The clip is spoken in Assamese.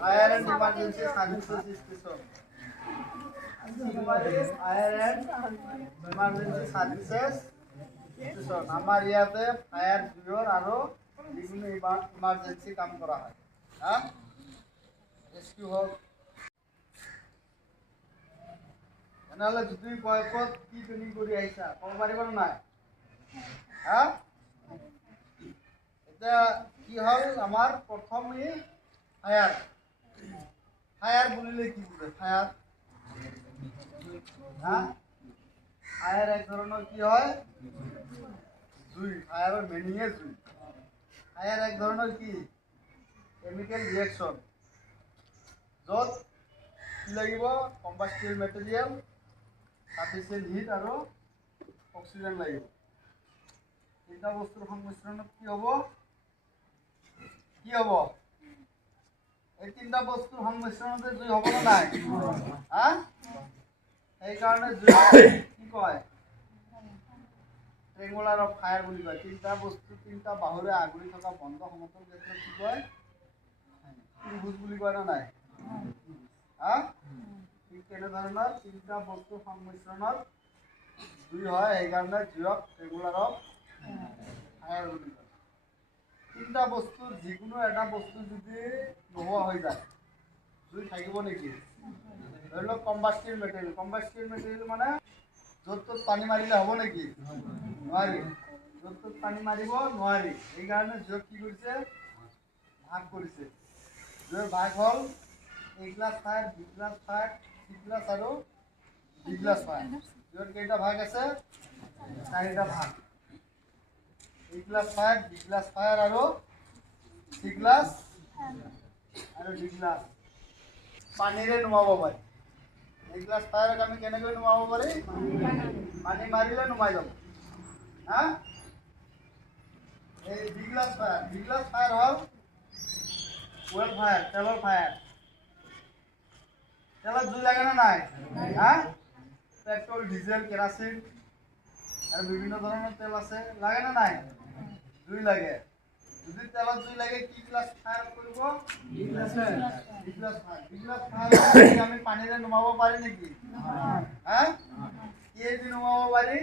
Fire and emergency services station. Fire and emergency services station. আমার ইয়াতে ফায়ার ব্রিগেড আরো বিভিন্ন ইমার্জেন্সি কাম করা হয়। হ্যাঁ, রেস্কিউ হোক, এনেহলে যদি কয়কত কি ট্রেনিং কৰি আহিছা ক'ব পাৰিব নাই? হ্যাঁ, এটা কি হল আমার প্রথমে ফায়ার। ফায়ার বলিলে কি বুঝে? ফায়ার, হ্যাঁ, ফায়ার এক ধরনের কি হয়? জুই। ফায়ারের মিনিংয়ে জুই। ফায়ার এক ধরনের কি কেমিক্যাল রিয়েকশন, য'ত কি লাগিব? কম্বাস্টিবল মেটেরিয়াল, সাফিচিয়েন্ট হিট আৰু অক্সিজেন লাগিব। তিনিটা বস্তুৰ সংমিশ্ৰণত কি হ'ব? কি হ'ব? এই তিনিটা বস্তুৰ সংমিশ্ৰণতে জুই হ'ব নে নাই? হা, সেইকাৰণে জুই কি কয়? ট্ৰেঙুলাৰ অফ ফায়াৰ বুলি কয়। তিনিটা বস্তু, তিনিটা বাহুৰে আগুৰি থকা বন্ধ সমতল ক্ষেত্ৰত কি কয়? ত্ৰিভুজ বুলি কয় নে নাই? হা, ঠিক তেনেধৰণৰ তিনিটা বস্তুৰ সংমিশ্ৰণত জুই হয়, সেইকাৰণে জুইক ট্ৰেঙুলাৰ অফ ফায়াৰ বুলি কয়। তিনিটা বস্তুৰ যিকোনো এটা বস্তু যদি নোহোৱা হৈ যায়, জুই থাকিব নেকি? ধৰি লওক কম্বাস্টিবল মেটেৰিয়েল। কম্বাস্টিবল মেটেৰিয়েল মানে য'ত ত'ত পানী মাৰিলে হ'ব নেকি? নোৱাৰি। য'ত ত'ত পানী মাৰিব নোৱাৰি। সেইকাৰণে জুইক কি কৰিছে? ভাগ কৰিছে। জুইৰ ভাগ হ'ল A class fire, B class fire, C class আৰু ডি গ্লাছ ফায়াৰ। জুইৰ কেইটা ভাগ আছে? চাৰিটা ভাগ। A class fire, B class fire আৰু চি গ্লাছ আৰু ডি গ্লাছ। পানীৰে নুমাব পাৰি। এ গ্লাছ ফায়াৰক আমি কেনেকৈ নুমাব পাৰি? পানী মাৰিলে নুমাই যাব। হা, এই B class fire. B class fire হ'ল ওয়েল ফায়াৰ, তেলৰ ফায়ার। তেলত জুই লাগে না নাই? হা, পেট্রোল, ডিজেল, কেরাসিন আর বিভিন্ন ধরনের তেল আছে, লাগে না নাই? জুই লাগে। যদি তেলত জুই লাগে কি গ্লাস ফায়ার করব? B class fire. B class fire. B class fire আমি পানিরে নুমাব পারি নাকি? হ্যাঁ, কি দিয়ে নুমাব পারি?